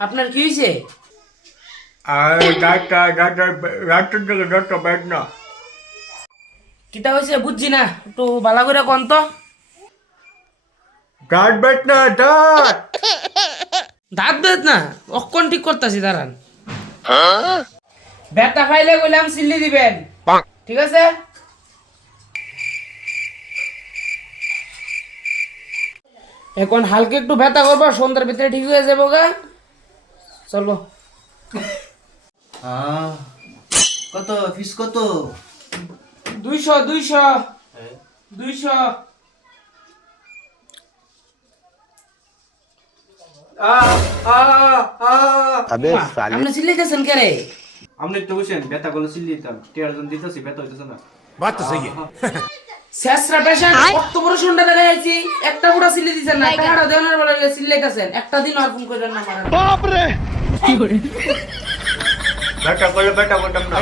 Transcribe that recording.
আপনার কি হয়েছে? আর ডাক্তার থেকে ডাক্তার বেড না। কিটা হয়েছে বুঝছি না, একটু ভালো করে কোন তো। দাঁত বেড না, দাঁত। দাঁত বেদ না, অক্ষণ ঠিক করতেছি দাঁড়ান। ব্যথা খাইলে বললাম সিল্লি দিবেন, ঠিক আছে? এখন হালকা একটু ব্যথা করবো, সন্ধ্যার ভিতরে ঠিক হয়ে যাবো গা। চলবো। কত ফিস কত? 200 200 200। अबे साले আপনি চিল্লাইতেছেন কে রে? আপনি তো বুঝছেন ব্যথা গুলো সিল দিতাম, টিয়ার জন দিতেছি, ব্যথা হইতেছে না। बात तो सही है। শেষরা পেশেন্ট কত বড় শুনটা দেখা যাচ্ছি, একটা পুরা সিল্লি দিছেন না, টাকাটা দেওয়ার বলে চিল্লাইতেছেন, একটা দিন আর ফোন করেন না মারা। বেটা করলে বেটা বলতাম না।